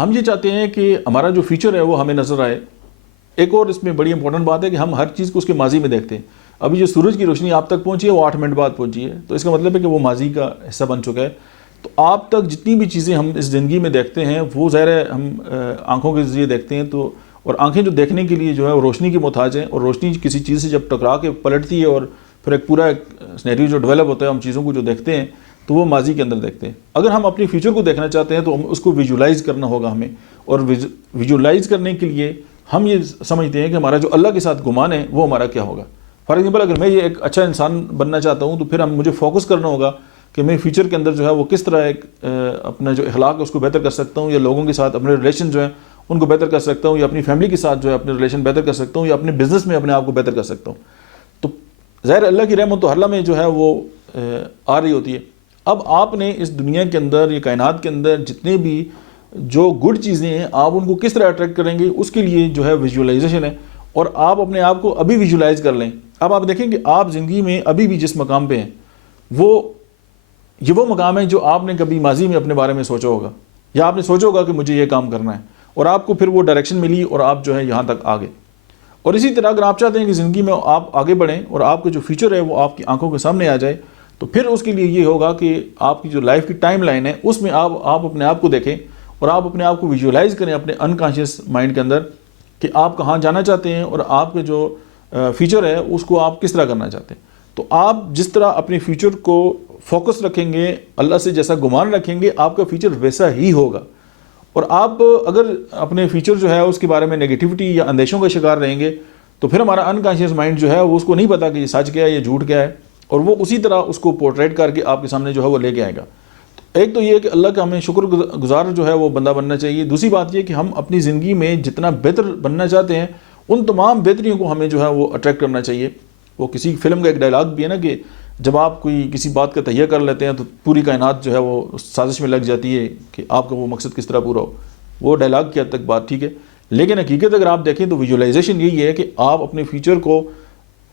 ہم یہ چاہتے ہیں کہ ہمارا جو فیوچر ہے وہ ہمیں نظر آئے. ایک اور اس میں بڑی امپورٹنٹ بات ہے کہ ہم ہر چیز کو اس کے ماضی میں دیکھتے ہیں. ابھی جو سورج کی روشنی آپ تک پہنچی ہے وہ 8 منٹ بعد پہنچی ہے, تو اس کا مطلب ہے کہ وہ ماضی کا حصہ بن چکا ہے. تو آپ تک جتنی بھی چیزیں ہم اس زندگی میں دیکھتے ہیں وہ ظاہر ہے ہم آنکھوں کے ذریعے دیکھتے ہیں, تو اور آنکھیں جو دیکھنے کے لیے جو ہے وہ روشنی کی محتاج ہیں, اور روشنی کسی چیز سے جب ٹکرا کے پلٹتی ہے اور پھر ایک پورا سینیریو جو ڈیولپ ہوتا ہے ہم چیزوں کو جو دیکھتے ہیں تو وہ ماضی کے اندر دیکھتے ہیں. اگر ہم اپنی فیوچر کو دیکھنا چاہتے ہیں تو ہم اس کو ویژولائز کرنا ہوگا ہمیں, اور ویژولائز کرنے کے لیے ہم یہ سمجھتے ہیں کہ ہمارا جو اللہ کے ساتھ گمان ہے وہ ہمارا کیا ہوگا. فار ایگزامپل اگر میں یہ ایک اچھا انسان بننا چاہتا ہوں تو پھر مجھے فوکس کرنا ہوگا کہ میں فیوچر کے اندر جو ہے وہ کس طرح ایک اپنا جو اخلاق ہے اس کو بہتر کر سکتا ہوں, یا لوگوں کے ساتھ اپنے ریلیشن جو ہیں ان کو بہتر کر سکتا ہوں, یا اپنی فیملی کے ساتھ جو ہے اپنے ریلیشن بہتر کر سکتا ہوں, یا اپنے بزنس میں اپنے آپ کو بہتر کر سکتا ہوں. تو ظاہر اللہ کی رحمت تو ہر لمحے جو ہے وہ آ رہی ہوتی ہے. اب آپ نے اس دنیا کے اندر یا کائنات کے اندر جتنے بھی جو گڈ چیزیں ہیں آپ ان کو کس طرح اٹریکٹ کریں گے, اس کے لیے جو ہے ویژولائزیشن ہے, اور آپ اپنے آپ کو ابھی ویژولائز کر لیں. اب آپ دیکھیں کہ آپ زندگی میں ابھی بھی جس مقام پہ ہیں وہ مقام ہے جو آپ نے کبھی ماضی میں اپنے بارے میں سوچا ہوگا, یا آپ نے سوچا ہوگا کہ مجھے یہ کام کرنا ہے, اور آپ کو پھر وہ ڈائریکشن ملی اور آپ جو ہے یہاں تک آ گئے. اور اسی طرح اگر آپ چاہتے ہیں کہ زندگی میں آپ آگے بڑھیں اور آپ کا جو فیوچر ہے وہ آپ کی آنکھوں کے سامنے آ جائے, تو پھر اس کے لیے یہ ہوگا کہ آپ کی جو لائف کی ٹائم لائن ہے اس میں آپ اپنے آپ کو دیکھیں اور آپ اپنے آپ کو ویژولائز کریں اپنے انکانشیس مائنڈ کے اندر کہ آپ کہاں جانا چاہتے ہیں اور آپ کے جو فیوچر ہے اس کو آپ کس طرح کرنا چاہتے ہیں. تو آپ جس طرح اپنے فیوچر کو فوکس رکھیں گے, اللہ سے جیسا گمان رکھیں گے, آپ کا فیوچر ویسا ہی ہوگا. اور آپ اگر اپنے فیوچر جو ہے اس کے بارے میں نیگیٹیوٹی یا اندیشوں کا شکار رہیں گے تو پھر ہمارا انکانشیس مائنڈ جو ہے وہ اس کو نہیں پتا کہ یہ سچ کیا ہے یہ جھوٹ کیا ہے, اور وہ اسی طرح اس کو پورٹریٹ کر کے آپ کے سامنے جو ہے وہ لے کے آئے گا. ایک تو یہ کہ اللہ کا ہمیں شکر گزار جو ہے وہ بندہ بننا چاہیے. دوسری بات یہ کہ ہم اپنی زندگی میں جتنا بہتر بننا چاہتے ہیں ان تمام بہتریوں کو ہمیں جو ہے وہ اٹریکٹ کرنا چاہیے. وہ کسی فلم کا ایک ڈائلاگ بھی ہے نا کہ جب آپ کسی بات کا تہیہ کر لیتے ہیں تو پوری کائنات جو ہے وہ سازش میں لگ جاتی ہے کہ آپ کا وہ مقصد کس طرح پورا ہو. وہ ڈائلاگ کی حد تک بات ٹھیک ہے, لیکن حقیقت اگر آپ دیکھیں تو ویژولائزیشن یہی ہے کہ آپ اپنے فیوچر کو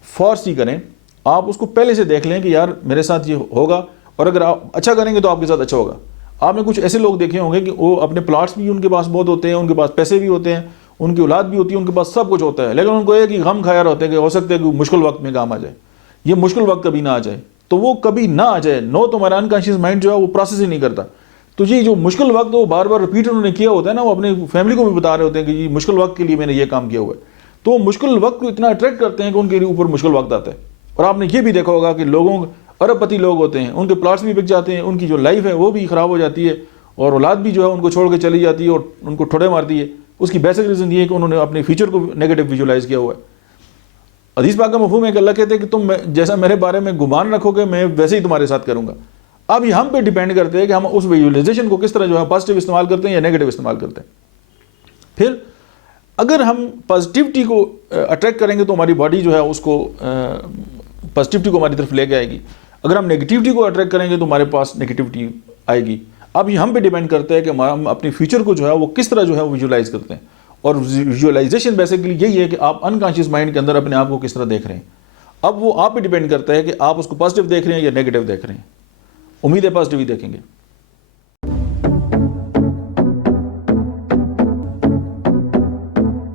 فورسی کریں, آپ اس کو پہلے سے دیکھ لیں کہ یار میرے ساتھ یہ ہوگا, اور اگر آپ اچھا کریں گے تو آپ کے ساتھ اچھا ہوگا. آپ نے کچھ ایسے لوگ دیکھے ہوں گے کہ وہ اپنے پلاٹس بھی ان کے پاس بہت ہوتے ہیں, ان کے پاس پیسے بھی ہوتے ہیں, ان کی اولاد بھی ہوتی ہے, ان کے پاس سب کچھ ہوتا ہے, لیکن ان کو ایک ہی غم کھایا ہوتا ہے کہ ہو سکتا ہے کہ مشکل وقت میں کام آ جائے. یہ مشکل وقت کبھی نہ آ جائے, تو وہ کبھی نہ آ جائے تو ہمارا انکانشیس مائنڈ جو ہے وہ پروسیس ہی نہیں کرتا. تو یہ جو مشکل وقت وہ بار بار ریپیٹ انہوں نے کیا ہوتا ہے نا, وہ اپنے فیملی کو بھی بتا رہے ہوتے ہیں کہ یہ مشکل وقت کے لیے میں نے یہ کام کیا ہوا ہے. تو وہ مشکل وقت کو اتنا اٹریکٹ کرتے ہیں کہ ان کے اوپر مشکل وقت آتا ہے. اور آپ نے یہ بھی دیکھا ہوگا کہ لوگوں ارب پتی لوگ ہوتے ہیں, ان کے پلاٹس بھی بک جاتے ہیں, ان کی جو لائف ہے وہ بھی خراب ہو جاتی ہے, اور اولاد بھی جو ہے ان کو چھوڑ کے چلی جاتی ہے اور ان کو ٹھوڑے مارتی ہے. اس کی بیسک ریزن یہ ہے کہ انہوں نے اپنے فیوچر کو نیگیٹو ویژولائز کیا ہوا ہے. حدیث پاک کا مفہوم ہے کہ اللہ کہتے ہیں کہ تم جیسا میرے بارے میں گمان رکھو گے میں ویسے ہی تمہارے ساتھ کروں گا. اب یہ ہم پہ ڈیپینڈ کرتے ہیں کہ ہم اس ویژولائزیشن کو کس طرح جو ہے پازیٹیو استعمال کرتے ہیں یا نیگیٹو استعمال کرتے ہیں. پھر اگر ہم پازیٹیوٹی کو اٹریکٹ کریں گے تو ہماری باڈی جو ہے اس کو پازیٹیوٹی کو ہماری طرف لے کے آئے گی. اگر ہم نیگیٹیوٹی کو اٹریکٹ کریں گے تو ہمارے پاس نیگیٹیوٹی آئے گی. اب یہ ہم پہ ڈیپینڈ کرتا ہے کہ ہم اپنی فیوچر کو جو ہے وہ کس طرح جو ہے ویژولائز کرتے ہیں. اور ویژولائزیشن بیسیکلی یہی ہے کہ آپ انکانشیس مائنڈ کے اندر اپنے آپ کو کس طرح دیکھ رہے ہیں. اب وہ آپ پہ ڈیپینڈ کرتا ہے کہ آپ اس کو پازیٹیو دیکھ رہے ہیں یا نیگیٹو دیکھ رہے ہیں. امید ہے پازیٹیو ہی دیکھیں گے.